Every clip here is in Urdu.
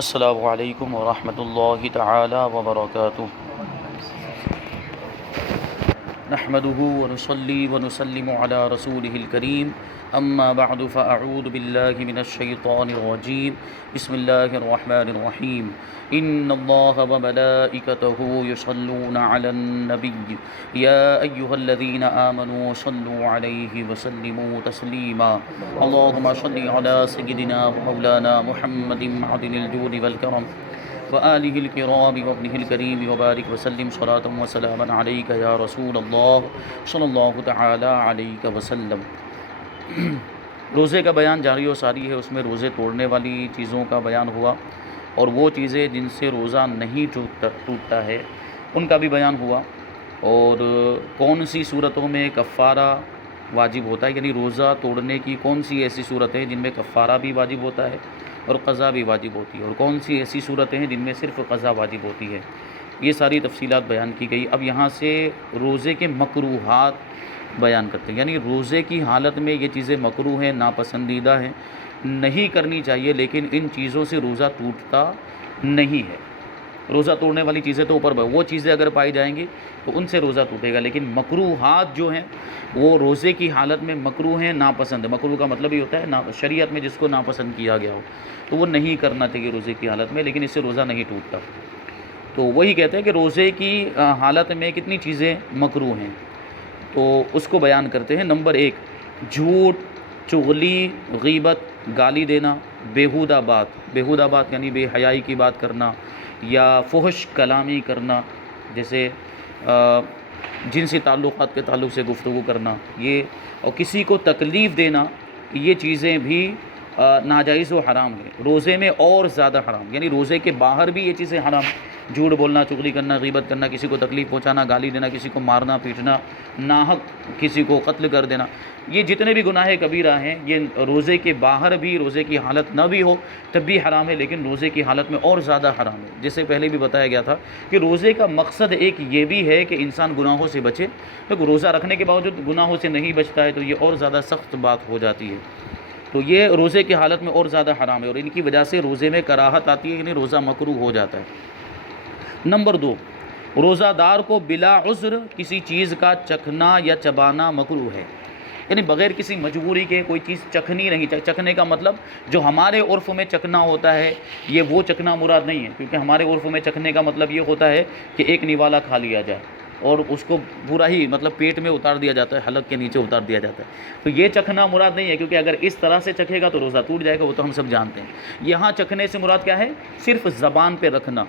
السلام علیکم ورحمۃ اللہ تعالی وبرکاتہ۔ نحمده ونصلي ونسلم على رسوله الكريم، اما بعد فاعوذ بالله من الشيطان الرجيم، بسم الله الرحمن الرحيم۔ ان الله وملائكته يصلون على النبي يا ايها الذين امنوا صلوا عليه وسلموا تسليما، اللهم صل على سيدنا ومولانا محمد معدن الجود والكرم وآلہ الکرام وابنہ الکریم وبارک وسلم صلاۃ وسلاما علیک یا رسول اللہ صلی اللہ تعالی علیہ وسلم۔ روزے کا بیان جاری و ساری ہے، اس میں روزے توڑنے والی چیزوں کا بیان ہوا، اور وہ چیزیں جن سے روزہ نہیں ٹوٹتا ہے ان کا بھی بیان ہوا، اور کون سی صورتوں میں کفارہ واجب ہوتا ہے، یعنی روزہ توڑنے کی کون سی ایسی صورتیں ہیں جن میں کفارہ بھی واجب ہوتا ہے اور قضا بھی واجب ہوتی ہے، اور کون سی ایسی صورتیں ہیں جن میں صرف قضا واجب ہوتی ہے۔ یہ ساری تفصیلات بیان کی گئی۔ اب یہاں سے روزے کے مکروہات بیان کرتے ہیں، یعنی روزے کی حالت میں یہ چیزیں مکروہ ہیں، ناپسندیدہ ہیں، نہیں کرنی چاہیے، لیکن ان چیزوں سے روزہ ٹوٹتا نہیں ہے۔ روزہ توڑنے والی چیزیں تو اوپر وہ چیزیں اگر پائی جائیں گی تو ان سے روزہ ٹوٹے گا، لیکن مکروہات جو ہیں وہ روزے کی حالت میں مکروہ ہیں، ناپسند ہے۔ مکروہ کا مطلب یہ ہوتا ہے شریعت میں جس کو ناپسند کیا گیا ہو تو وہ نہیں کرنا چاہیے روزے کی حالت میں، لیکن اس سے روزہ نہیں ٹوٹتا۔ تو وہی کہتے ہیں کہ روزے کی حالت میں کتنی چیزیں مکروہ ہیں، تو اس کو بیان کرتے ہیں۔ نمبر 1، جھوٹ، چغلی، غیبت، گالی دینا، بیہودہ بات یعنی بے حیائی کی بات کرنا، یا فحش کلامی کرنا، جیسے جنسی تعلقات کے تعلق سے گفتگو کرنا، یہ، اور کسی کو تکلیف دینا، یہ چیزیں بھی ناجائز و حرام ہے۔ روزے میں اور زیادہ حرام، یعنی روزے کے باہر بھی یہ چیزیں حرام، جھوٹ بولنا، چغلی کرنا، غیبت کرنا، کسی کو تکلیف پہنچانا، گالی دینا، کسی کو مارنا پیٹنا، ناحق کسی کو قتل کر دینا، یہ جتنے بھی گناہ کبیرہ ہیں یہ روزے کے باہر بھی، روزے کی حالت نہ بھی ہو تب بھی حرام ہے، لیکن روزے کی حالت میں اور زیادہ حرام ہے۔ جیسے پہلے بھی بتایا گیا تھا کہ روزے کا مقصد ایک یہ بھی ہے کہ انسان گناہوں سے بچے، تو روزہ رکھنے کے باوجود گناہوں سے نہیں بچتا ہے تو یہ اور زیادہ سخت بات ہو جاتی ہے۔ تو یہ روزے کی حالت میں اور زیادہ حرام ہے، اور ان کی وجہ سے روزے میں کراہت آتی ہے، یعنی روزہ مکروہ ہو جاتا ہے۔ نمبر 2، روزہ دار کو بلا عذر کسی چیز کا چکھنا یا چبانا مکروہ ہے، یعنی بغیر کسی مجبوری کے کوئی چیز چکھنی نہیں۔ چکھنے کا مطلب جو ہمارے عرف میں چکھنا ہوتا ہے یہ وہ چکھنا مراد نہیں ہے، کیونکہ ہمارے عرف میں چکھنے کا مطلب یہ ہوتا ہے کہ ایک نوالا کھا لیا جائے اور اس کو پورا ہی مطلب پیٹ میں اتار دیا جاتا ہے، حلق کے نیچے اتار دیا جاتا ہے، تو یہ چکھنا مراد نہیں ہے، کیونکہ اگر اس طرح سے چکھے گا تو روزہ ٹوٹ جائے گا، وہ تو ہم سب جانتے ہیں۔ یہاں چکھنے سے مراد کیا ہے؟ صرف زبان پہ رکھنا،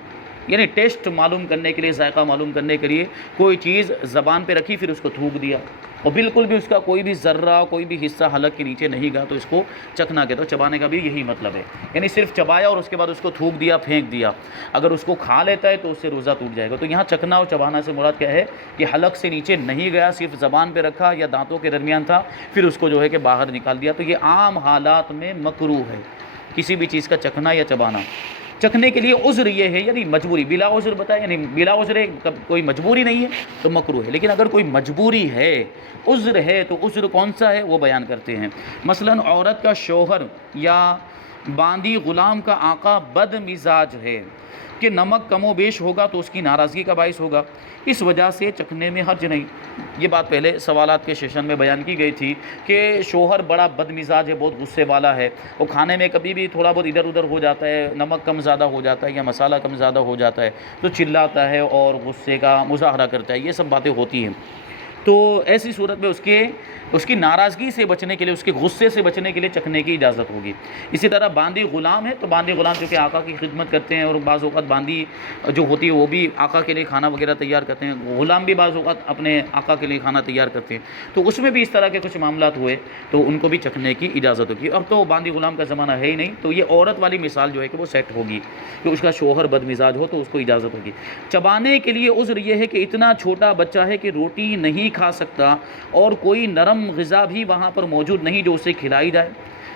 یعنی ٹیسٹ معلوم کرنے کے لیے، ذائقہ معلوم کرنے کے لیے کوئی چیز زبان پہ رکھی پھر اس کو تھوک دیا، اور بالکل بھی اس کا کوئی بھی ذرہ، کوئی بھی حصہ حلق کے نیچے نہیں گیا، تو اس کو چکھنا کہتے ہیں۔ چبانے کا بھی یہی مطلب ہے، یعنی صرف چبایا اور اس کے بعد اس کو تھوک دیا، پھینک دیا۔ اگر اس کو کھا لیتا ہے تو اس سے روزہ ٹوٹ جائے گا۔ تو یہاں چکھنا اور چبانا سے مراد کیا ہے کہ حلق سے نیچے نہیں گیا، صرف زبان پہ رکھا یا دانتوں کے درمیان تھا، پھر اس کو جو ہے کہ باہر نکال دیا، تو یہ عام حالات میں مکروہ ہے، کسی بھی چیز کا چکھنا یا چبانا۔ چکھنے کے لیے عذر یہ ہے، یعنی مجبوری، بلا عذر بتایا، یعنی بلا عذر ہے، کوئی مجبوری نہیں ہے تو مکروہ ہے، لیکن اگر کوئی مجبوری ہے، عذر ہے، تو عذر کون سا ہے وہ بیان کرتے ہیں۔ مثلا عورت کا شوہر یا باندی غلام کا آقا بد مزاج ہے کہ نمک کم و بیش ہوگا تو اس کی ناراضگی کا باعث ہوگا، اس وجہ سے چکھنے میں حرج نہیں۔ یہ بات پہلے سوالات کے سیشن میں بیان کی گئی تھی کہ شوہر بڑا بد مزاج ہے، بہت غصے والا ہے، وہ کھانے میں کبھی بھی تھوڑا بہت ادھر ادھر ہو جاتا ہے، نمک کم زیادہ ہو جاتا ہے یا مسالہ کم زیادہ ہو جاتا ہے تو چلاتا ہے اور غصے کا مظاہرہ کرتا ہے، یہ سب باتیں ہوتی ہیں۔ تو ایسی صورت میں اس کی ناراضگی سے بچنے کے لیے، اس کے غصے سے بچنے کے لیے چکھنے کی اجازت ہوگی۔ اسی طرح باندی غلام ہے تو باندی غلام جو کہ آقا کی خدمت کرتے ہیں، اور بعض اوقات باندی جو ہوتی ہے وہ بھی آقا کے لیے کھانا وغیرہ تیار کرتے ہیں، غلام بھی بعض اوقات اپنے آقا کے لیے کھانا تیار کرتے ہیں، تو اس میں بھی اس طرح کے کچھ معاملات ہوئے تو ان کو بھی چکھنے کی اجازت ہوگی۔ اب تو باندی غلام کا زمانہ ہے ہی نہیں، تو یہ عورت والی مثال جو ہے کہ وہ سیٹ ہوگی کہ اس کا شوہر بد مزاج ہو تو اس کو اجازت ہوگی۔ چبانے کے لیے عذر یہ ہے کہ اتنا چھوٹا بچہ ہے کہ روٹی نہیں کھا سکتا اور کوئی نرم غذا بھی وہاں پر موجود نہیں جو اسے کھلائی جائے،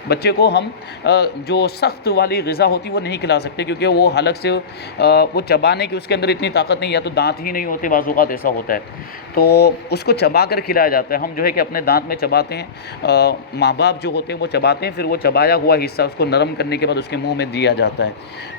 بچے کو ہم جو سخت والی غذا ہوتی ہے وہ نہیں کھلا سکتے، کیونکہ وہ حلق سے وہ چبانے کی اس کے اندر اتنی طاقت نہیں، یا تو دانت ہی نہیں ہوتے، بعض اوقات ایسا ہوتا ہے، تو اس کو چبا کر کھلایا جاتا ہے۔ ہم جو ہے کہ اپنے دانت میں چباتے ہیں، ماں باپ جو ہوتے ہیں وہ چباتے ہیں، پھر وہ چبایا ہوا حصہ اس کو نرم کرنے کے بعد اس کے منہ میں دیا جاتا ہے۔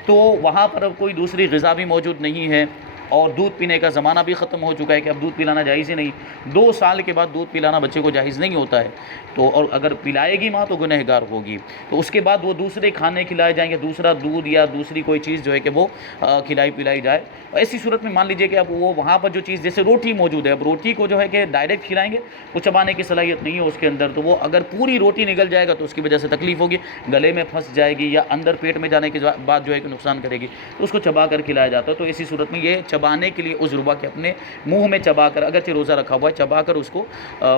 تو وہاں پر اب کوئی دوسری غذا بھی موجود نہیں ہے، اور دودھ پینے کا زمانہ بھی ختم ہو چکا ہے کہ اب دودھ پلانا جائز ہی نہیں، 2 سال کے بعد دودھ پلانا بچے کو جائز نہیں ہوتا ہے، تو اور اگر پلائے گی ماں تو گنہگار ہوگی، تو اس کے بعد وہ دوسرے کھانے کھلائے جائیں گے، دوسرا دودھ یا دوسری کوئی چیز جو ہے کہ وہ کھلائی پلائی جائے۔ ایسی صورت میں مان لیجئے کہ اب وہ وہاں پر جو چیز جیسے روٹی موجود ہے، اب روٹی کو جو ہے کہ ڈائریکٹ کھلائیں گے، وہ چبانے کی صلاحیت نہیں ہے اس کے اندر، تو وہ اگر پوری روٹی نگل جائے گا تو اس کی وجہ سے تکلیف ہوگی، گلے میں پھنس جائے گی یا اندر پیٹ میں جانے کے بعد جو ہے کہ نقصان کرے گی، تو اس کو چبا کر کھلایا جاتا ہے۔ تو ایسی صورت میں یہ چبانے کے لیے عذر ہوا کہ اپنے منہ میں چبا کر، اگرچہ روزہ رکھا ہوا ہے، چبا کر اس کو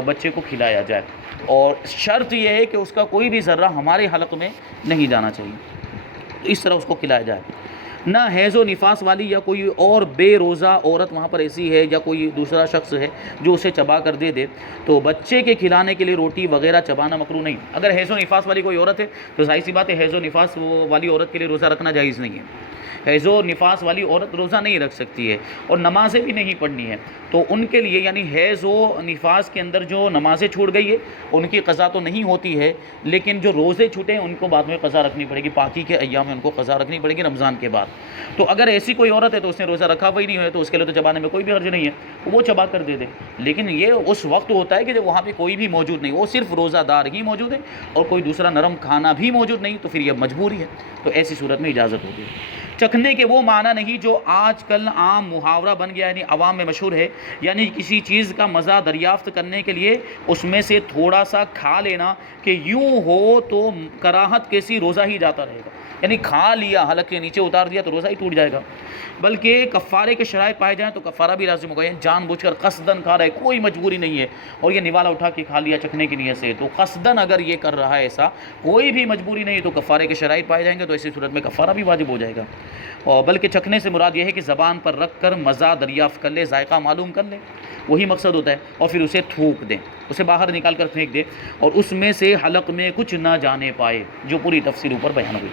بچے کو کھلایا جائے، اور شرط یہ ہے کہ اس کا کوئی بھی ذرہ ہمارے حلق میں نہیں جانا چاہیے، اس طرح اس کو کھلایا جائے۔ نہ حیض و نفاس والی یا کوئی اور بے روزہ عورت وہاں پر ایسی ہے یا کوئی دوسرا شخص ہے جو اسے چبا کر دے دے، تو بچے کے کھلانے کے لیے روٹی وغیرہ چبانا مکروہ نہیں۔ اگر حیض و نفاس والی کوئی عورت ہے تو ظاہر سی بات ہے حیض و نفاس والی عورت کے لیے روزہ رکھنا جائز نہیں ہے، حیض و نفاس والی عورت روزہ نہیں رکھ سکتی ہے اور نمازیں بھی نہیں پڑھنی ہے، تو ان کے لیے یعنی حیض و نفاس کے اندر جو نمازیں چھوٹ گئی ہے ان کی قضا تو نہیں ہوتی ہے، لیکن جو روزے چھوٹے ہیں ان کو بعد میں قضا رکھنی پڑے گی، پاکی کے ایام میں ان کو قضا رکھنی پڑے گی رمضان کے بعد۔ تو اگر ایسی کوئی عورت ہے تو اس نے روزہ رکھا ہوا ہی نہیں ہے تو اس کے لیے تو چبانے میں کوئی بھی حرج نہیں ہے، وہ چبا کر دے دے، لیکن یہ اس وقت ہوتا ہے کہ جب وہاں پہ کوئی بھی موجود نہیں، وہ صرف روزہ دار ہی موجود ہے اور کوئی دوسرا نرم کھانا بھی موجود نہیں، تو پھر یہ مجبوری ہے، تو ایسی صورت میں اجازت ہوگی۔ چکھنے کے وہ معنی نہیں جو آج کل عام محاورہ بن گیا، یعنی عوام میں مشہور ہے، یعنی کسی چیز کا مزہ دریافت کرنے کے لیے اس میں سے تھوڑا سا کھا لینا کہ یوں ہو تو کراہت کیسی روزہ ہی جاتا رہے گا، یعنی کھا لیا حلق کے نیچے اتار دیا تو روزہ ہی ٹوٹ جائے گا، بلکہ کفارے کے شرائط پائے جائیں تو کفارہ بھی لازم ہوگا، یعنی جان بوجھ کر قصدن کھا رہا ہے، کوئی مجبوری نہیں ہے، اور یہ نوالا اٹھا کے کھا لیا چکھنے کی نیت سے، تو قصدن اگر یہ کر رہا ہے ایسا کوئی بھی مجبوری نہیں ہے تو کفارے کے شرائط پائے جائیں گے، تو ایسی صورت میں کفارہ بھی واجب ہو جائے گا۔ اور بلکہ چکھنے سے مراد یہ ہے کہ زبان پر رکھ کر مزہ دریافت کر لے، ذائقہ معلوم کر لے، وہی مقصد ہوتا ہے، اور پھر اسے تھوک دیں، اسے باہر نکال کر پھینک دے، اور اس میں سے حلق میں کچھ نہ جانے پائے، جو پوری تفصیل اوپر بیان ہوئی۔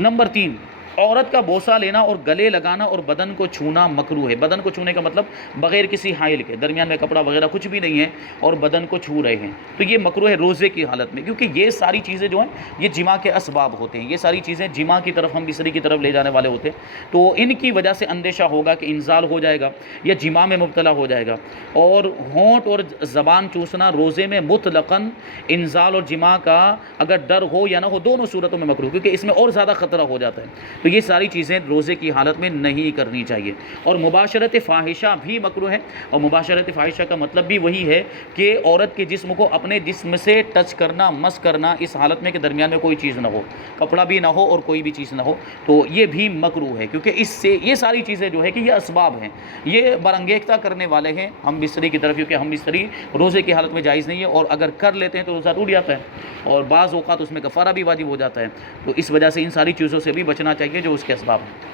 نمبر 3، عورت کا بوسہ لینا اور گلے لگانا اور بدن کو چھونا مکروہ ہے۔ بدن کو چھونے کا مطلب بغیر کسی حائل کے، درمیان میں کپڑا وغیرہ کچھ بھی نہیں ہے اور بدن کو چھو رہے ہیں، تو یہ مکروہ ہے روزے کی حالت میں، کیونکہ یہ ساری چیزیں جو ہیں یہ جماع کے اسباب ہوتے ہیں، یہ ساری چیزیں جماع کی طرف، ہم بستری کی طرف لے جانے والے ہوتے ہیں، تو ان کی وجہ سے اندیشہ ہوگا کہ انزال ہو جائے گا یا جماع میں مبتلا ہو جائے گا، اور ہونٹ اور زبان چوسنا روزے میں مطلقاً انزال اور جماع کا اگر ڈر ہو یا نہ ہو دونوں صورتوں میں مکروہ، کیونکہ اس میں اور زیادہ خطرہ ہو جاتا ہے، تو یہ ساری چیزیں روزے کی حالت میں نہیں کرنی چاہیے۔ اور مباشرت فاحشہ بھی مکروہ ہے، اور مباشرت فاحشہ کا مطلب بھی وہی ہے کہ عورت کے جسم کو اپنے جسم سے ٹچ کرنا، مس کرنا، اس حالت میں کہ درمیان میں کوئی چیز نہ ہو، کپڑا بھی نہ ہو اور کوئی بھی چیز نہ ہو، تو یہ بھی مکروہ ہے، کیونکہ اس سے یہ ساری چیزیں جو ہے کہ یہ اسباب ہیں، یہ برانگیختہ کرنے والے ہیں ہم بستری کی طرف، کیونکہ ہم بستری روزے کی حالت میں جائز نہیں ہے، اور اگر کر لیتے ہیں تو روزہ ٹوٹ جاتا ہے اور بعض اوقات اس میں کفارہ بھی واجب ہو جاتا ہے، تو اس وجہ سے ان ساری چیزوں سے بھی بچنا چاہیے جو اس کے اسباب ہیں۔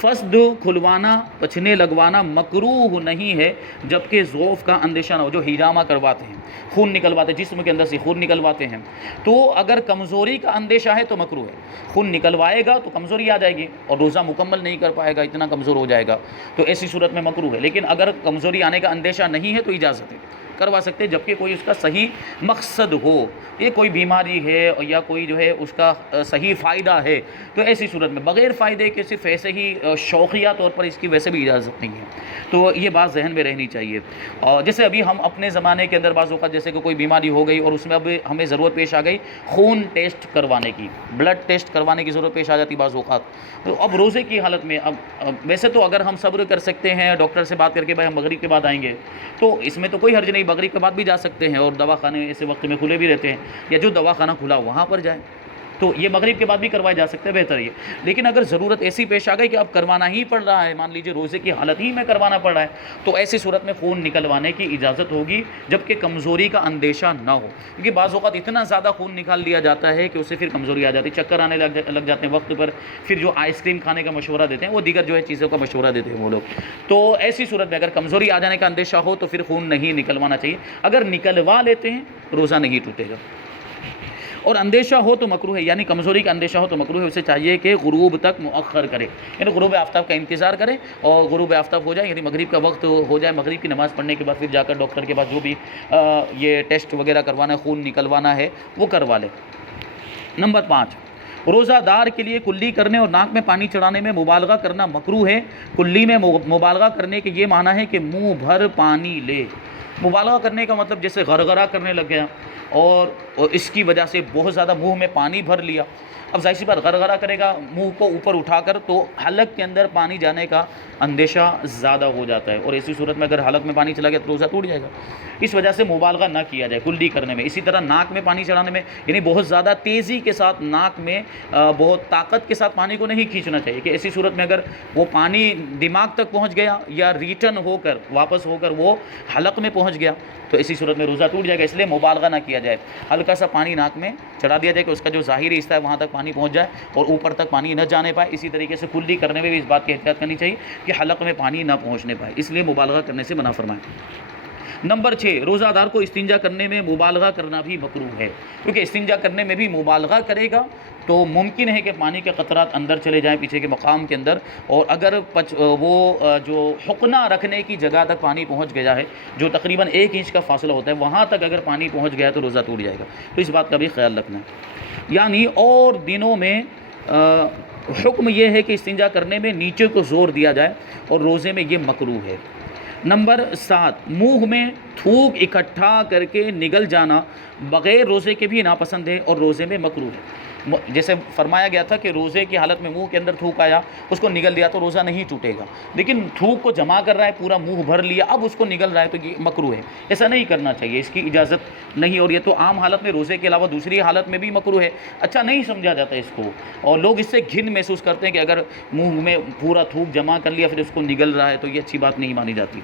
فسد کھلوانا، پچھنے لگوانا مکروہ نہیں ہے جبکہ ضعف کا اندیشہ نہ ہو، جو ہجامہ کرواتے ہیں، خون نکلواتے ہیں، جسم کے اندر سے خون نکلواتے ہیں، تو اگر کمزوری کا اندیشہ ہے تو مکروہ ہے، خون نکلوائے گا تو کمزوری آ جائے گی اور روزہ مکمل نہیں کر پائے گا، اتنا کمزور ہو جائے گا، تو ایسی صورت میں مکروہ ہے، لیکن اگر کمزوری آنے کا اندیشہ نہیں ہے تو اجازت ہے، کروا سکتے، جبکہ کوئی اس کا صحیح مقصد ہو، یہ کوئی بیماری ہے یا کوئی جو ہے اس کا صحیح فائدہ ہے، تو ایسی صورت میں بغیر فائدے کے صرف ایسے ہی شوقیہ طور پر اس کی ویسے بھی اجازت نہیں ہے، تو یہ بات ذہن میں رہنی چاہیے۔ اور جیسے ابھی ہم اپنے زمانے کے اندر بعض اوقات جیسے کہ کوئی بیماری ہو گئی اور اس میں اب ہمیں ضرورت پیش آ گئی خون ٹیسٹ کروانے کی، بلڈ ٹیسٹ کروانے کی ضرورت پیش آ جاتی بعض اوقات، تو اب روزے کی حالت میں اب ویسے تو اگر ہم صبر کر سکتے ہیں ڈاکٹر سے بات کر کے بھائی ہم مغرب کے بعد آئیں گے، تو اس میں تو کوئی حرج نہیں، مغرب کے بعد بھی جا سکتے ہیں، اور دواخانے ایسے وقت میں کھلے بھی رہتے ہیں، یا جو دواخانہ کھلا وہاں پر جائیں، تو یہ مغرب کے بعد بھی کروائے جا سکتے ہیں، بہتر یہ، لیکن اگر ضرورت ایسی پیش آ گئی کہ اب کروانا ہی پڑ رہا ہے، مان لیجیے روزے کی حالت ہی میں کروانا پڑ رہا ہے، تو ایسی صورت میں خون نکلوانے کی اجازت ہوگی جبکہ کمزوری کا اندیشہ نہ ہو، کیونکہ بعض اوقات اتنا زیادہ خون نکال لیا جاتا ہے کہ اس سے پھر کمزوری آ جاتی ہے، چکر آنے لگ جاتے ہیں وقت پر، پھر جو آئس کریم کھانے کا مشورہ دیتے ہیں وہ دیگر جو ہے چیزوں کا مشورہ دیتے ہیں وہ لوگ، تو ایسی صورت میں اگر کمزوری آ جانے کا اندیشہ ہو تو پھر خون نہیں نکلوانا چاہیے، اگر نکلوا لیتے ہیں روزہ نہیں ٹوٹے گا۔ اور اندیشہ ہو تو مکروہ ہے، یعنی کمزوری کا اندیشہ ہو تو مکروہ ہے، اسے چاہیے کہ غروب تک مؤخر کرے، یعنی غروب آفتاب کا انتظار کرے، اور غروب آفتاب ہو جائے یعنی مغرب کا وقت ہو جائے، مغرب کی نماز پڑھنے کے بعد پھر جا کر ڈاکٹر کے پاس جو بھی یہ ٹیسٹ وغیرہ کروانا ہے، خون نکلوانا ہے، وہ کروا لے۔ نمبر 5، روزہ دار کے لیے کلی کرنے اور ناک میں پانی چڑھانے میں مبالغہ کرنا مکروہ ہے۔ کلی میں مبالغہ کرنے کے یہ معنی ہے کہ منہ بھر پانی لے۔ مبالغہ کرنے کا مطلب جیسے غرغرہ کرنے لگ گیا اور اس کی وجہ سے بہت زیادہ منہ میں پانی بھر لیا۔ اب ظاہر سی بات غرغرہ کرے گا منہ کو اوپر اٹھا کر تو حلق کے اندر پانی جانے کا اندیشہ زیادہ ہو جاتا ہے، اور ایسی صورت میں اگر حلق میں پانی چلا گیا تو روزہ ٹوٹ جائے گا۔ اس وجہ سے مبالغہ نہ کیا جائے کلی کرنے میں۔ اسی طرح ناک میں پانی چڑھانے میں، یعنی بہت زیادہ تیزی کے ساتھ ناک میں بہت طاقت کے ساتھ پانی کو نہیں کھینچنا چاہیے، کہ ایسی صورت میں اگر وہ پانی دماغ تک پہنچ گیا یا ریٹرن ہو کر واپس ہو کر وہ حلق میں پہنچ گیا تو ایسی صورت میں روزہ ٹوٹ جائے گا۔ اس لیے مبالغہ نہ کیا جائے، ہلکا سا پانی ناک میں چڑھا دیا جائے کہ اس کا جو ظاہری حصہ ہے وہاں تک پانی پہنچ جائے اور اوپر تک پانی نہ جانے پائے۔ اسی طریقے سے کلی کرنے میں بھی اس بات کی احتیاط کرنی چاہیے کہ حلق میں پانی نہ پہنچنے پائے، اس لیے مبالغہ کرنے سے منع فرمائیں۔ نمبر 6، روزہ دار کو استنجا کرنے میں مبالغہ کرنا بھی مکروہ ہے، کیونکہ استنجا کرنے میں بھی مبالغہ کرے گا تو ممکن ہے کہ پانی کے قطرات اندر چلے جائیں پیچھے کے مقام کے اندر، اور اگر وہ جو حقنہ رکھنے کی جگہ تک پانی پہنچ گیا ہے، جو تقریباً 1 انچ کا فاصلہ ہوتا ہے، وہاں تک اگر پانی پہنچ گیا تو روزہ ٹوٹ جائے گا، تو اس بات کا بھی خیال رکھنا ہے۔ یعنی اور دنوں میں حکم یہ ہے کہ استنجا کرنے میں نیچے کو زور دیا جائے، اور روزے میں یہ مکروہ ہے۔ نمبر 7، منہ میں تھوک اکٹھا کر کے نگل جانا بغیر روزے کے بھی ناپسند ہے اور روزے میں مکروہ ہے۔ جیسے فرمایا گیا تھا کہ روزے کی حالت میں منہ کے اندر تھوک آیا، اس کو نگل دیا تو روزہ نہیں ٹوٹے گا، لیکن تھوک کو جمع کر رہا ہے، پورا منہ بھر لیا، اب اس کو نگل رہا ہے تو یہ مکروہ ہے، ایسا نہیں کرنا چاہیے، اس کی اجازت نہیں، اور یہ تو عام حالت میں روزے کے علاوہ دوسری حالت میں بھی مکروہ ہے، اچھا نہیں سمجھا جاتا اس کو، اور لوگ اس سے گھن محسوس کرتے ہیں کہ اگر منہ میں پورا تھوک جمع کر لیا پھر اس کو نگل رہا ہے تو یہ اچھی بات نہیں مانی جاتی۔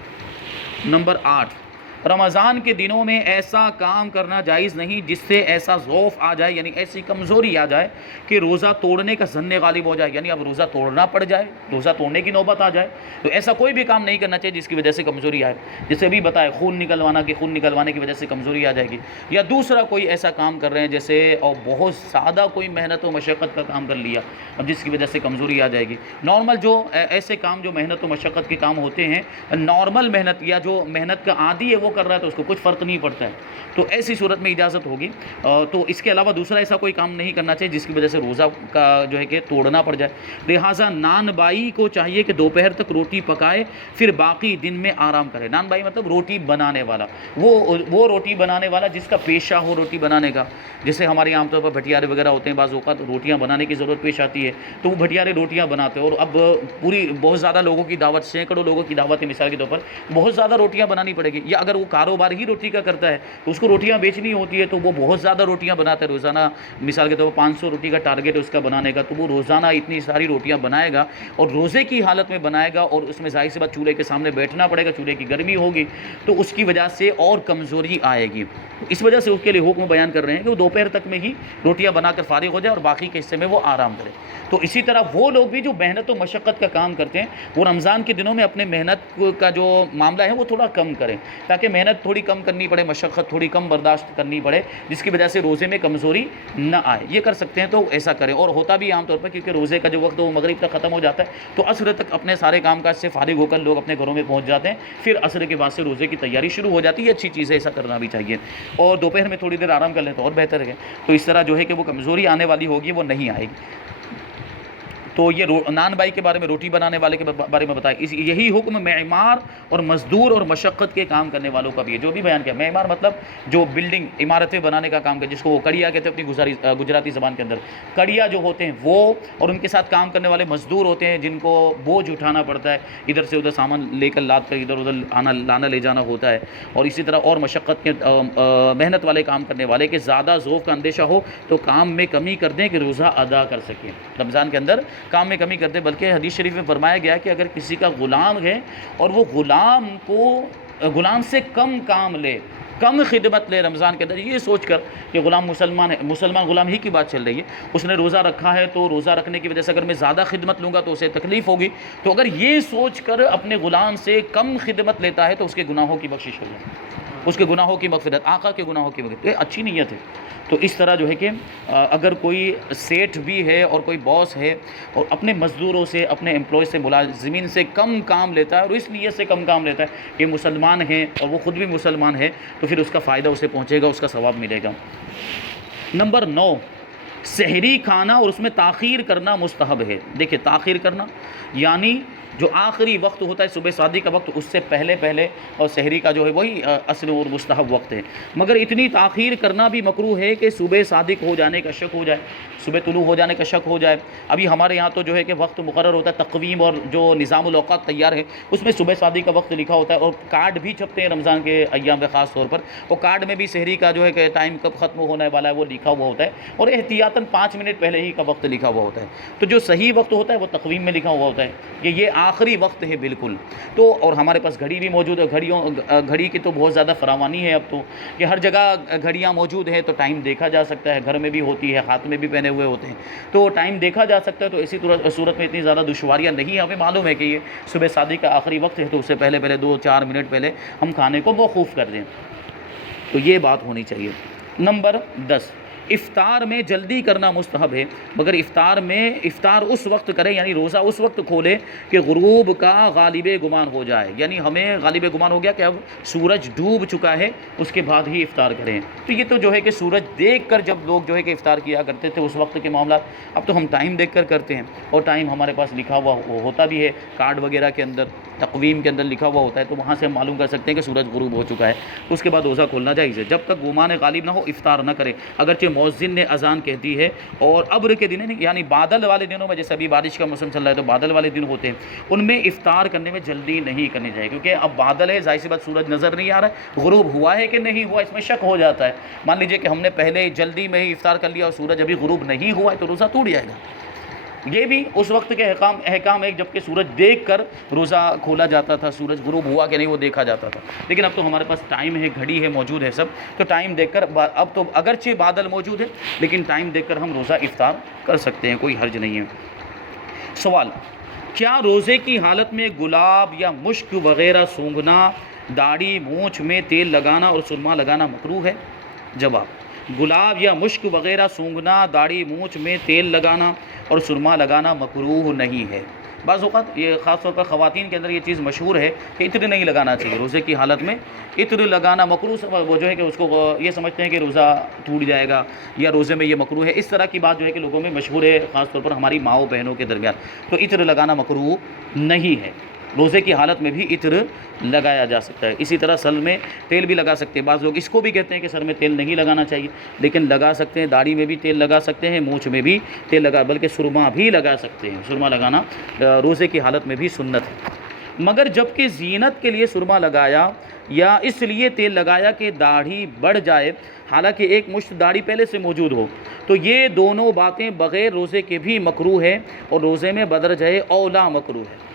نمبر 8، رمضان کے دنوں میں ایسا کام کرنا جائز نہیں جس سے ایسا ضعف آ جائے، یعنی ایسی کمزوری آ جائے کہ روزہ توڑنے کا ظن غالب ہو جائے، یعنی اب روزہ توڑنا پڑ جائے، روزہ توڑنے کی نوبت آ جائے، تو ایسا کوئی بھی کام نہیں کرنا چاہیے جس کی وجہ سے کمزوری آئے، جیسے بھی بتائے خون نکلوانے کی وجہ سے کمزوری آ جائے گی، یا دوسرا کوئی ایسا کام کر رہے ہیں جیسے اور بہت زیادہ کوئی محنت و مشقت کا کام کر لیا اب جس کی وجہ سے کمزوری آ جائے گی۔ نارمل جو ایسے کام جو محنت و مشقت کے کام ہوتے ہیں، نارمل محنت یا جو محنت کا عادی ہے وہ کر رہا ہے تو اس کو کچھ فرق نہیں پڑتا ہے، تو ایسی صورت میں اجازت ہوگی، تو اس کے علاوہ دوسرا ایسا کوئی کام نہیں کرنا چاہیے جس کی وجہ سے روزہ کا جو ہے کہ توڑنا پڑ جائے۔ لہٰذا نان بائی کو چاہیے کہ دوپہر تک روٹی پکائے، پھر باقی دن میں آرام کرے۔ نان بائی مطلب روٹی بنانے والا، وہ روٹی بنانے والا جس کا پیشہ ہو روٹی بنانے کا، جیسے ہمارے عام طور پر بھٹیارے وغیرہ ہوتے ہیں، بعض اوقات روٹیاں بنانے کی ضرورت پیش آتی ہے تو وہ بھٹیارے روٹیاں بناتے ہیں، اور اب پوری بہت زیادہ لوگوں کی دعوت، سینکڑوں لوگوں کی دعوت ہے مثال کے طور پر، بہت زیادہ روٹیاں بنانی پڑے گی، یا اگر وہ کاروبار ہی روٹی کا کرتا ہے تو اس کو روٹیاں بیچنی ہوتی ہے تو وہ بہت زیادہ روٹیاں بناتا ہے روزانہ، مثال کے طور پر 500 روٹی کا ٹارگیٹ ہے اس کا بنانے کا، تو وہ روزانہ اتنی ساری روٹیاں بنائے گا اور روزے کی حالت میں بنائے گا، اور اس میں ظاہر سی بات چولہے کے سامنے بیٹھنا پڑے گا، چولہے کی گرمی ہوگی تو اس کی وجہ سے اور کمزوری آئے گی، اس وجہ سے اس کے لیے حکم بیان کر رہے ہیں کہ وہ دوپہر تک میں ہی روٹیاں بنا کر فارغ ہو جائے اور باقی کے حصے میں وہ آرام کرے۔ تو اسی طرح وہ لوگ بھی جو محنت و مشقت کا کام کرتے ہیں وہ رمضان کے دنوں میں اپنے محنت کا جو معاملہ ہے وہ تھوڑا کم کریں، تاکہ محنت تھوڑی کم کرنی پڑے، مشقت تھوڑی کم برداشت کرنی پڑے، جس کی وجہ سے روزے میں کمزوری نہ آئے، یہ کر سکتے ہیں تو ایسا کریں۔ اور ہوتا بھی عام طور پر کیونکہ روزے کا جو وقت ہے وہ مغرب تک ختم ہو جاتا ہے تو عصر تک اپنے سارے کام کاج سے فارغ ہو کر لوگ اپنے گھروں میں پہنچ جاتے ہیں، پھر عصر کے بعد سے روزے کی تیاری شروع ہو جاتی ہے، اچھی چیز ہے، ایسا کرنا بھی چاہیے، اور دوپہر میں تھوڑی دیر آرام کر لیں تو اور بہتر ہے، تو اس طرح جو ہے کہ وہ کمزوری آنے والی ہوگی وہ نہیں آئے گی۔ تو یہ نان بائی کے بارے میں، روٹی بنانے والے کے بارے میں بتایا، یہی حکم معمار اور مزدور اور مشقت کے کام کرنے والوں کا بھی ہے، جو بھی بیان کیا۔ معمار مطلب جو بلڈنگ عمارتیں بنانے کا کام کرے، جس کو وہ کڑیا کہتے ہیں اپنی گجراتی زبان کے اندر، کڑیا جو ہوتے ہیں وہ، اور ان کے ساتھ کام کرنے والے مزدور ہوتے ہیں جن کو بوجھ اٹھانا پڑتا ہے، ادھر سے ادھر سامان لے کر لاد کر ادھر ادھر لانا لے جانا ہوتا ہے، اور اسی طرح اور مشقت کے محنت والے کام کرنے والے کے زیادہ ذوق کا اندیشہ ہو تو کام میں کمی کر دیں کہ روزہ ادا کر سکیں، رمضان کے اندر کام میں کمی کرتے، بلکہ حدیث شریف میں فرمایا گیا کہ اگر کسی کا غلام ہے اور وہ غلام سے کم کام لے، کم خدمت لے رمضان کے اندر، یہ سوچ کر کہ غلام مسلمان ہے، مسلمان غلام ہی کی بات چل رہی ہے، اس نے روزہ رکھا ہے تو روزہ رکھنے کی وجہ سے اگر میں زیادہ خدمت لوں گا تو اسے تکلیف ہوگی، تو اگر یہ سوچ کر اپنے غلام سے کم خدمت لیتا ہے تو اس کے گناہوں کی بخشش ہو جائے۔ اس کے گناہوں کی مغفرت، آقا کے گناہوں کی مغفرت، یہ اچھی نیت ہے۔ تو اس طرح جو ہے کہ اگر کوئی سیٹھ بھی ہے اور کوئی باس ہے اور اپنے مزدوروں سے، اپنے امپلائی سے، ملازمین سے کم کام لیتا ہے اور اس نیت سے کم کام لیتا ہے کہ مسلمان ہیں اور وہ خود بھی مسلمان ہے، تو پھر اس کا فائدہ اسے پہنچے گا، اس کا ثواب ملے گا۔ نمبر 9، سحری کھانا اور اس میں تاخیر کرنا مستحب ہے۔ دیکھیں تاخیر کرنا یعنی جو آخری وقت ہوتا ہے صبح صادق کا وقت، اس سے پہلے اور سحری کا جو ہے وہی اصل اور مستحب وقت ہے، مگر اتنی تاخیر کرنا بھی مکروہ ہے کہ صبح صادق ہو جانے کا شک ہو جائے، صبح طلوع ہو جانے کا شک ہو جائے۔ ابھی ہمارے یہاں تو جو ہے کہ وقت مقرر ہوتا ہے، تقویم اور جو نظام الاوقات تیار ہے اس میں صبح صادق کا وقت لکھا ہوتا ہے، اور کارڈ بھی چھپتے ہیں رمضان کے ایام میں خاص طور پر، اور کارڈ میں بھی سحری کا جو ہے کہ ٹائم کب ختم ہونے والا ہے وہ لکھا ہوا ہوتا ہے، اور احتیاطاً 5 منٹ پہلے ہی کا وقت لکھا ہوا ہوتا ہے۔ تو جو صحیح وقت ہوتا ہے وہ تقویم میں لکھا ہوا ہوتا ہے کہ یہ آخری وقت ہے بالکل۔ تو اور ہمارے پاس گھڑی بھی موجود ہے، گھڑی کی تو بہت زیادہ فراوانی ہے اب تو، کہ ہر جگہ گھڑیاں موجود ہیں، تو ٹائم دیکھا جا سکتا ہے، گھر میں بھی ہوتی ہے، ہاتھ میں بھی پہنے ہوئے ہوتے ہیں، تو ٹائم دیکھا جا سکتا ہے۔ تو اسی صورت میں اتنی زیادہ دشواریاں نہیں ہیں، ہمیں معلوم ہے کہ یہ صبح صادق کا آخری وقت ہے، تو اس سے پہلے 2-4 منٹ پہلے ہم کھانے کو موقوف کر دیں، تو یہ بات ہونی چاہیے۔ نمبر 10، افطار میں جلدی کرنا مستحب ہے، مگر افطار اس وقت کرے، یعنی روزہ اس وقت کھولے کہ غروب کا غالب گمان ہو جائے، یعنی ہمیں غالب گمان ہو گیا کہ اب سورج ڈوب چکا ہے، اس کے بعد ہی افطار کریں۔ تو یہ تو جو ہے کہ سورج دیکھ کر جب لوگ جو ہے کہ افطار کیا کرتے تھے اس وقت کے معاملات، اب تو ہم ٹائم دیکھ کر کرتے ہیں، اور ٹائم ہمارے پاس لکھا ہوا ہوتا بھی ہے، کارڈ وغیرہ کے اندر، تقویم کے اندر لکھا ہوا ہوتا ہے، تو وہاں سے ہم معلوم کر سکتے ہیں کہ سورج غروب ہو چکا ہے، اس کے بعد روزہ کھولنا جائز ہے۔ جب تک گمان غالب نہ ہو افطار نہ کرے، اگرچہ مؤذن نے اذان کہہ دی ہے، اور ابر کے دن یعنی بادل والے دنوں میں، جیسے ابھی بارش کا موسم چل رہا ہے تو بادل والے دن ہوتے ہیں، ان میں افطار کرنے میں جلدی نہیں کرنی چاہیے، کیونکہ اب بادل ہے، ظاہر سی بات سورج نظر نہیں آ رہا ہے، غروب ہوا ہے کہ نہیں ہوا اس میں شک ہو جاتا ہے۔ مان لیجئے کہ ہم نے پہلے جلدی میں ہی افطار کر لیا اور سورج ابھی غروب نہیں ہوا ہے تو روزہ ٹوٹ جائے گا۔ یہ بھی اس وقت کے احکام ہے جب کہ سورج دیکھ کر روزہ کھولا جاتا تھا، سورج غروب ہوا کہ نہیں وہ دیکھا جاتا تھا، لیکن اب تو ہمارے پاس ٹائم ہے، گھڑی ہے، موجود ہے سب، تو ٹائم دیکھ کر اب تو اگرچہ بادل موجود ہے لیکن ٹائم دیکھ کر ہم روزہ افطار کر سکتے ہیں، کوئی حرج نہیں ہے۔ سوال، کیا روزے کی حالت میں گلاب یا مشک وغیرہ سونگھنا، داڑھی مونچھ میں تیل لگانا اور سرما لگانا مکروہ ہے؟ جواب، گلاب یا مشک وغیرہ سونگھنا، داڑھی مونچھ میں تیل لگانا اور سرما لگانا مکروہ نہیں ہے۔ بعض اوقات یہ خاص طور پر خواتین کے اندر یہ چیز مشہور ہے کہ عطر نہیں لگانا چاہیے، روزے کی حالت میں عطر لگانا مکروہ، وہ جو ہے کہ اس کو یہ سمجھتے ہیں کہ روزہ ٹوٹ جائے گا یا روزے میں یہ مکروہ ہے، اس طرح کی بات جو ہے کہ لوگوں میں مشہور ہے، خاص طور پر ہماری ماؤں بہنوں کے درمیان، تو عطر لگانا مکروہ نہیں ہے، روزے کی حالت میں بھی عطر لگایا جا سکتا ہے۔ اسی طرح سر میں تیل بھی لگا سکتے ہیں، بعض لوگ اس کو بھی کہتے ہیں کہ سر میں تیل نہیں لگانا چاہیے، لیکن لگا سکتے ہیں، داڑھی میں بھی تیل لگا سکتے ہیں، مونچھ میں بھی تیل بلکہ سرما بھی لگا سکتے ہیں، سرما لگانا روزے کی حالت میں بھی سنت ہے۔ مگر جب کہ زینت کے لیے سرما لگایا یا اس لیے تیل لگایا کہ داڑھی بڑھ جائے، حالانکہ ایک مشت داڑھی پہلے سے موجود ہو، تو یہ دونوں باتیں بغیر روزے کے بھی مکروہ ہے اور روزے میں بدرجہ اولا مکروہ ہے۔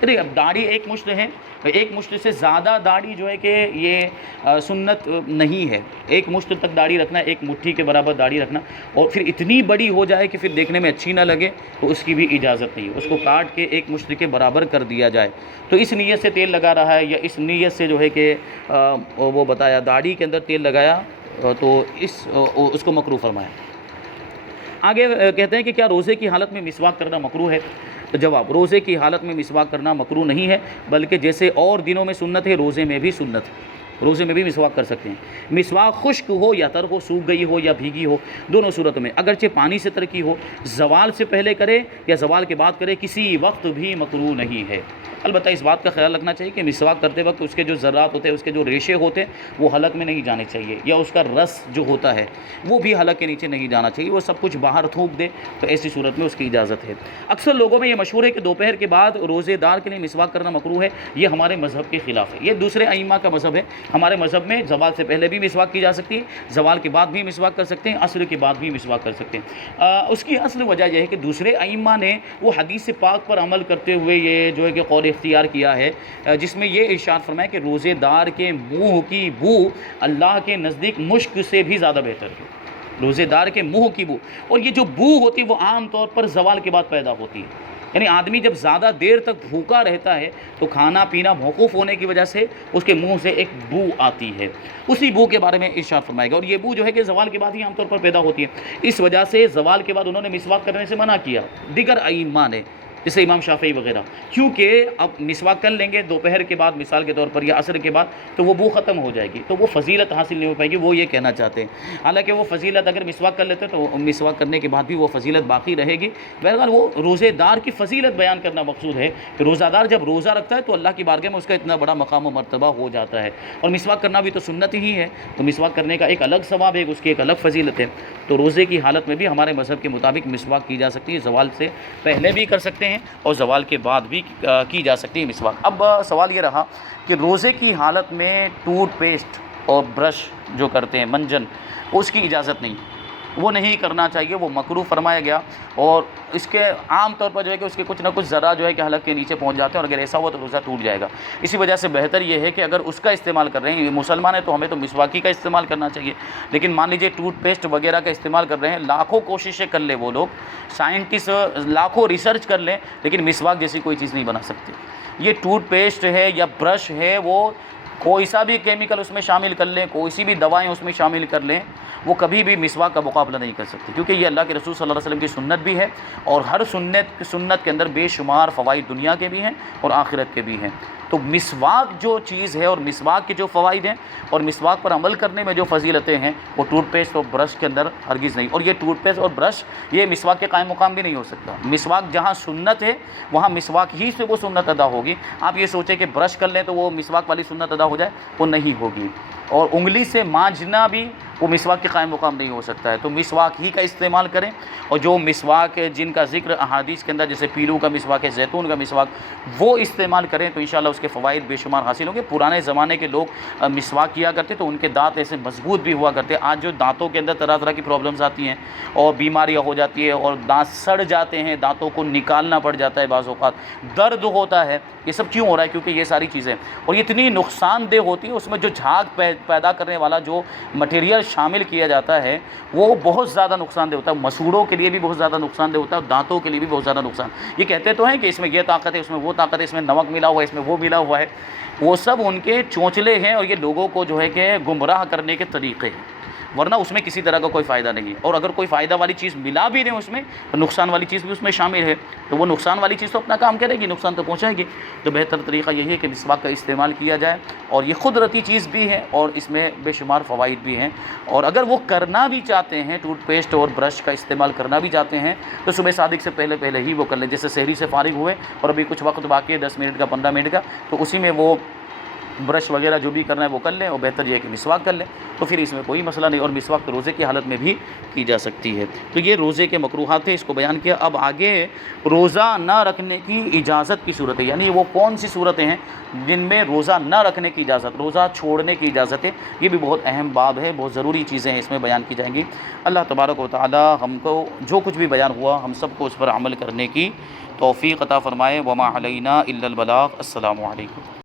دیکھیے اب داڑھی ایک مشت ہے، ایک مشت سے زیادہ داڑھی جو ہے کہ یہ سنت نہیں ہے، ایک مشت تک داڑھی رکھنا، ایک مٹھی کے برابر داڑھی رکھنا، اور پھر اتنی بڑی ہو جائے کہ پھر دیکھنے میں اچھی نہ لگے تو اس کی بھی اجازت نہیں ہے، اس کو کاٹ کے ایک مشت کے برابر کر دیا جائے۔ تو اس نیت سے تیل لگا رہا ہے یا اس نیت سے جو ہے کہ وہ بتایا داڑھی کے اندر تیل لگایا تو اس کو مکروہ فرمایا۔ آگے کہتے ہیں کہ کیا روزے کی حالت میں مسواک کرنا مکروہ ہے؟ تو جواب، روزے کی حالت میں مسواک کرنا مکروہ نہیں ہے، بلکہ جیسے اور دنوں میں سنت ہے روزے میں بھی سنت ہے، روزے میں بھی مسواک کر سکتے ہیں۔ مسواک خشک ہو یا تر ہو، سوکھ گئی ہو یا بھیگی ہو، دونوں صورتوں میں، اگرچہ پانی سے تر کی ہو، زوال سے پہلے کرے یا زوال کے بعد کرے، کسی وقت بھی مکروہ نہیں ہے۔ البتہ اس بات کا خیال رکھنا چاہیے کہ مسواک کرتے وقت اس کے جو ذرات ہوتے ہیں، اس کے جو ریشے ہوتے ہیں وہ حلق میں نہیں جانے چاہیے، یا اس کا رس جو ہوتا ہے وہ بھی حلق کے نیچے نہیں جانا چاہیے، وہ سب کچھ باہر تھوک دے تو ایسی صورت میں اس کی اجازت ہے۔ اکثر لوگوں میں یہ مشہور ہے کہ دوپہر کے بعد روزے دار کے لیے مسواک کرنا مکروہ ہے، یہ ہمارے مذہب کے خلاف ہے، یہ دوسرے ائمہ کا مذہب ہے۔ ہمارے مذہب میں زوال سے پہلے بھی مسواک کی جا سکتی ہے، زوال کے بعد بھی مسواک کر سکتے ہیں، عصر کے بعد بھی مسواک کر سکتے ہیں۔ اس کی اصل وجہ یہ ہے کہ دوسرے ائمہ نے وہ حدیث پاک پر عمل کرتے ہوئے یہ جو ہے کہ قول اختیار کیا ہے، جس میں یہ ارشاد فرمایا کہ روزے دار کے منہ کی بو اللہ کے نزدیک مشک سے بھی زیادہ بہتر ہے، روزے دار کے منہ کی بو، اور یہ جو بو ہوتی ہے وہ عام طور پر زوال کے بعد پیدا ہوتی ہے، یعنی آدمی جب زیادہ دیر تک بھوکا رہتا ہے تو کھانا پینا موقوف ہونے کی وجہ سے اس کے منہ سے ایک بو آتی ہے، اسی بو کے بارے میں ارشاد فرمائے گا، اور یہ بو جو ہے کہ زوال کے بعد ہی عام طور پر پیدا ہوتی ہے، اس وجہ سے زوال کے بعد انہوں نے مسواک کرنے سے منع کیا۔ دیگر ائمہ نے جیسے امام شافعی وغیرہ، کیونکہ اب مسواک کر لیں گے دوپہر کے بعد مثال کے طور پر یا عصر کے بعد تو وہ بو ختم ہو جائے گی، تو وہ فضیلت حاصل نہیں ہو پائے گی، وہ یہ کہنا چاہتے ہیں۔ حالانکہ وہ فضیلت اگر مسواک کر لیتے تو مسواک کرنے کے بعد بھی وہ فضیلت باقی رہے گی۔ بہرحال وہ روزے دار کی فضیلت بیان کرنا مقصود ہے کہ روزہ دار جب روزہ رکھتا ہے تو اللہ کی بارگاہ میں اس کا اتنا بڑا مقام و مرتبہ ہو جاتا ہے، اور مسواک کرنا بھی تو سنت ہی ہے، تو مسواک کرنے کا ایک الگ ثواب ہے، اس کی ایک الگ فضیلت ہے۔ تو روزے کی حالت میں بھی ہمارے مذہب کے مطابق مسواک کی جا سکتی ہے، زوال سے پہلے بھی کر سکتے ہیں اور زوال کے بعد بھی کی جا سکتی ہے مسواک۔ اب سوال یہ رہا کہ روزے کی حالت میں ٹوتھ پیسٹ اور برش جو کرتے ہیں منجن، اس کی اجازت نہیں، وہ نہیں کرنا چاہیے، وہ مکروہ فرمایا گیا، اور اس کے عام طور پر جو ہے کہ اس کے کچھ نہ کچھ ذرا جو ہے کہ حلق کے نیچے پہنچ جاتے ہیں، اور اگر ایسا ہوا تو روزہ ٹوٹ جائے گا۔ اسی وجہ سے بہتر یہ ہے کہ اگر اس کا استعمال کر رہے ہیں، یہ مسلمان ہے تو ہمیں تو مسواکی کا استعمال کرنا چاہیے، لیکن مان لیجیے ٹوتھ پیسٹ وغیرہ کا استعمال کر رہے ہیں، لاکھوں کوششیں کر لیں وہ لوگ، سائنٹسٹ لاکھوں ریسرچ کر لیں، لیکن مسواک جیسی کوئی چیز نہیں بنا سکتے۔ یہ ٹوتھ پیسٹ ہے یا برش ہے، وہ کوئی سا بھی کیمیکل اس میں شامل کر لیں، کوئی سی بھی دوائیں اس میں شامل کر لیں، وہ کبھی بھی مسواک کا مقابلہ نہیں کر سکتی، کیونکہ یہ اللہ کے رسول صلی اللہ علیہ وسلم کی سنت بھی ہے، اور ہر سنت کے اندر بے شمار فوائد دنیا کے بھی ہیں اور آخرت کے بھی ہیں۔ تو مسواک جو چیز ہے اور مسواک کے جو فوائد ہیں اور مسواک پر عمل کرنے میں جو فضیلتیں ہیں، وہ ٹوتھ پیسٹ اور برش کے اندر ہرگز نہیں، اور یہ ٹوتھ پیسٹ اور برش یہ مسواک کے قائم مقام بھی نہیں ہو سکتا۔ مسواک جہاں سنت ہے وہاں مسواک ہی سے وہ سنت ادا ہوگی۔ آپ یہ سوچیں کہ برش کر لیں تو وہ مسواک والی سنت ادا ہو جائے، وہ نہیں ہوگی، اور انگلی سے مانجنا بھی وہ مسواک کے قائم مقام نہیں ہو سکتا ہے۔ تو مسواک ہی کا استعمال کریں، اور جو مسواک جن کا ذکر احادیث کے اندر جیسے پیلو کا مسواک ہے، زیتون کا مسواک، وہ استعمال کریں تو انشاءاللہ اس کے فوائد بے شمار حاصل ہوں گے۔ پرانے زمانے کے لوگ مسواک کیا کرتے تو ان کے دانت ایسے مضبوط بھی ہوا کرتے۔ آج جو دانتوں کے اندر طرح طرح کی پرابلمز آتی ہیں اور بیماریاں ہو جاتی ہے اور دانت سڑ جاتے ہیں، دانتوں کو نکالنا پڑ جاتا ہے، بعض اوقات درد ہوتا ہے، یہ سب کیوں ہو رہا ہے؟ کیونکہ یہ ساری چیزیں، اور یہ اتنی نقصان دہ ہوتی ہے، اس میں جو جھاگ پیدا کرنے والا جو مٹیریل شامل کیا جاتا ہے وہ بہت زیادہ نقصان دہ ہوتا ہے، مسوڑوں کے لیے بھی بہت زیادہ نقصان دہ ہوتا ہے، دانتوں کے لیے بھی بہت زیادہ نقصان۔ یہ کہتے تو ہیں کہ اس میں یہ طاقت ہے، اس میں وہ طاقت ہے، اس میں نمک ملا ہوا ہے، اس میں وہ ملا ہوا ہے، وہ سب ان کے چونچلے ہیں، اور یہ لوگوں کو جو ہے کہ گمراہ کرنے کے طریقے ہیں، ورنہ اس میں کسی طرح کا کوئی فائدہ نہیں ہے۔ اور اگر کوئی فائدہ والی چیز ملا بھی نہیں اس میں، تو نقصان والی چیز بھی اس میں شامل ہے، تو وہ نقصان والی چیز تو اپنا کام کرے گی، نقصان تو پہنچائے گی۔ تو بہتر طریقہ یہی ہے کہ مسواک کا استعمال کیا جائے، اور یہ قدرتی چیز بھی ہے اور اس میں بے شمار فوائد بھی ہیں۔ اور اگر وہ کرنا بھی چاہتے ہیں، ٹوتھ پیسٹ اور برش کا استعمال کرنا بھی چاہتے ہیں، تو صبح صادق سے پہلے ہی وہ کر لیں، جیسے سحری سے فارغ ہوئے اور ابھی کچھ وقت باقی ہے، 10 منٹ کا 15 منٹ کا، تو اسی میں وہ برش وغیرہ جو بھی کرنا ہے وہ کر لیں، اور بہتر یہ ہے کہ مسواک کر لیں، تو پھر اس میں کوئی مسئلہ نہیں، اور مسواک تو روزے کی حالت میں بھی کی جا سکتی ہے۔ تو یہ روزے کے مکروہات تھے، اس کو بیان کیا۔ اب آگے روزہ نہ رکھنے کی اجازت کی صورتیں، یعنی وہ کون سی صورتیں ہیں جن میں روزہ نہ رکھنے کی اجازت، روزہ چھوڑنے کی اجازت ہے، یہ بھی بہت اہم باب ہے، بہت ضروری چیزیں ہیں، اس میں بیان کی جائیں گی۔ اللہ تبارک و تعالی ہم کو جو کچھ بھی بیان ہوا ہم سب کو اس پر عمل کرنے کی توفیق عطا فرمائے۔ وما علینا الا البلاغ۔ السلام علیکم۔